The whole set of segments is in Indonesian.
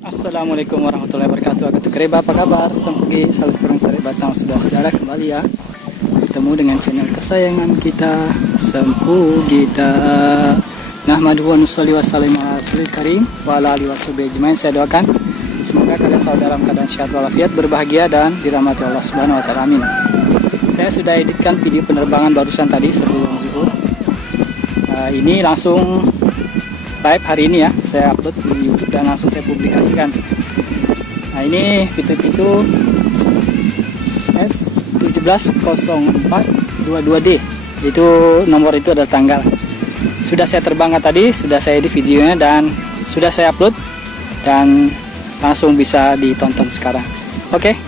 Assalamualaikum warahmatullahi wabarakatuh. Agak kereba, apa kabar? Sempugi salah seorang sari batang saudara kembali ya. Ketemu dengan channel kesayangan kita, Sempu Gita. Nahmaduhu wa nusalli wa sallim ala rasulil karim wa ala alihi washabihi ajmain. Saya doakan semoga kalian selalu dalam keadaan sehat walafiat, berbahagia dan dirahmati Allah Subhanahu wa taala. Amin. Saya sudah editkan video penerbangan barusan tadi sebelum zuhur. Ini langsung live hari ini ya, saya upload di YouTube dan langsung saya publikasikan. Nah, ini pitu-pitu S170422D, itu nomor itu adalah tanggal. Sudah saya terbangkan tadi, sudah saya edit videonya dan sudah saya upload dan langsung bisa ditonton sekarang. Oke.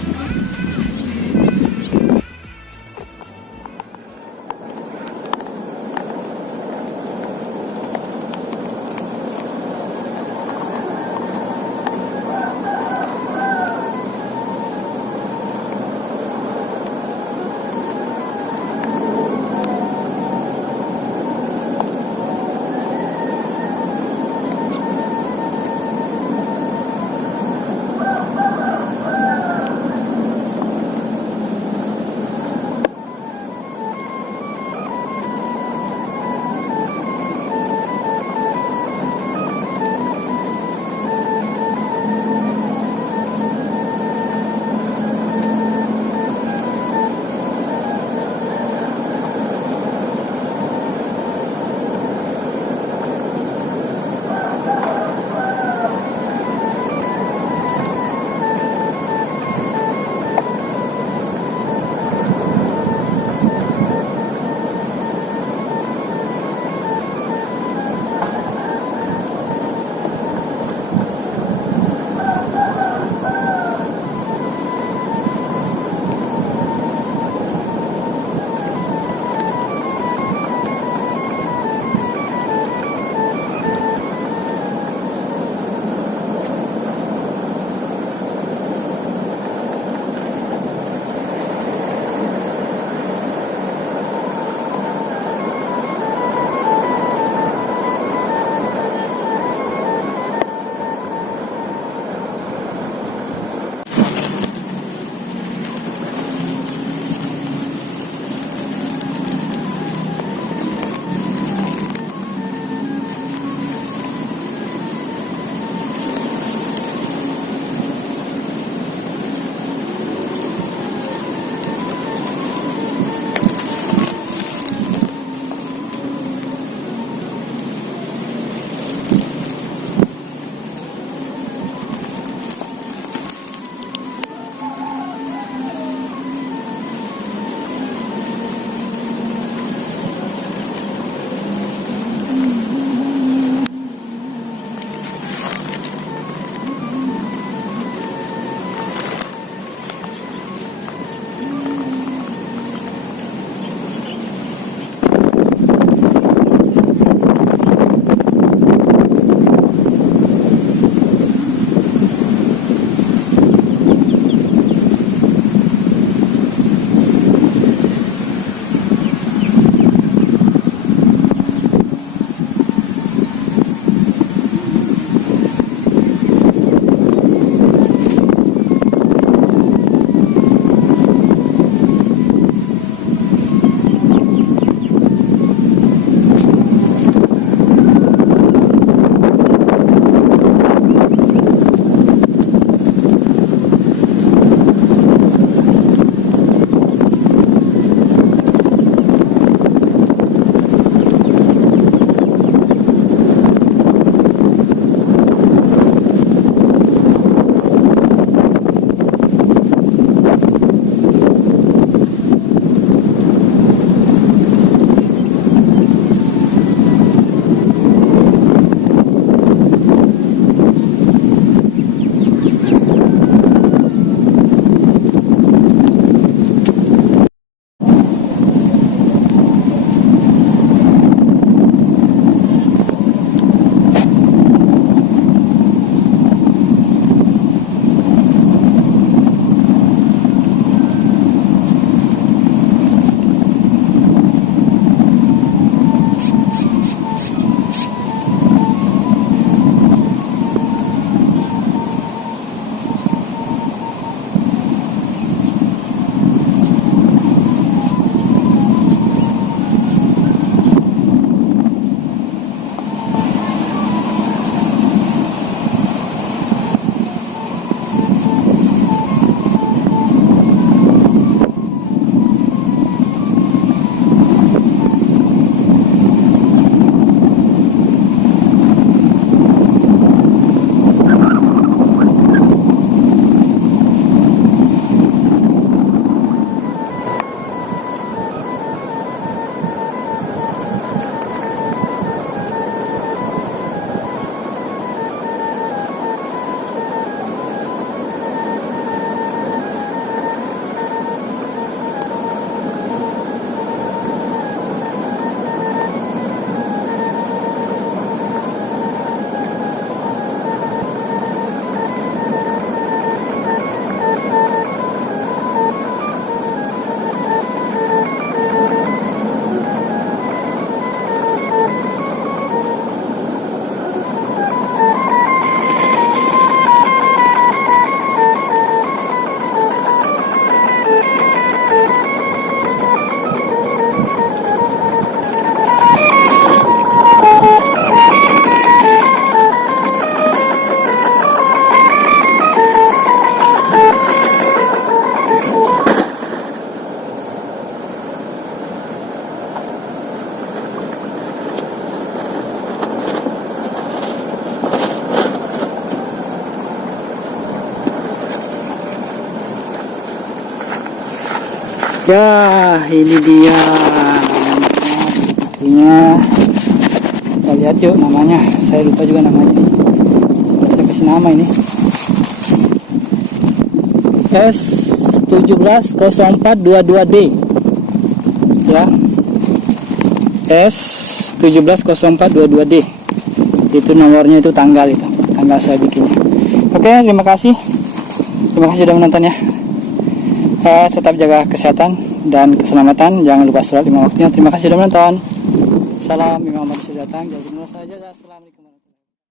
Ya, ini dia namanya. Kita lihat yuk namanya. Saya lupa juga namanya. Saya kasih nama ini. S170422D. Ya. S170422D. Itu nomornya, itu tanggal saya bikinnya. Oke, terima kasih. Terima kasih sudah menonton ya. Tetap jaga kesehatan dan keselamatan. Jangan lupa sholat 5 waktunya. Terima kasih sudah menonton. Salam Imam Sudah datang. Jadi saja.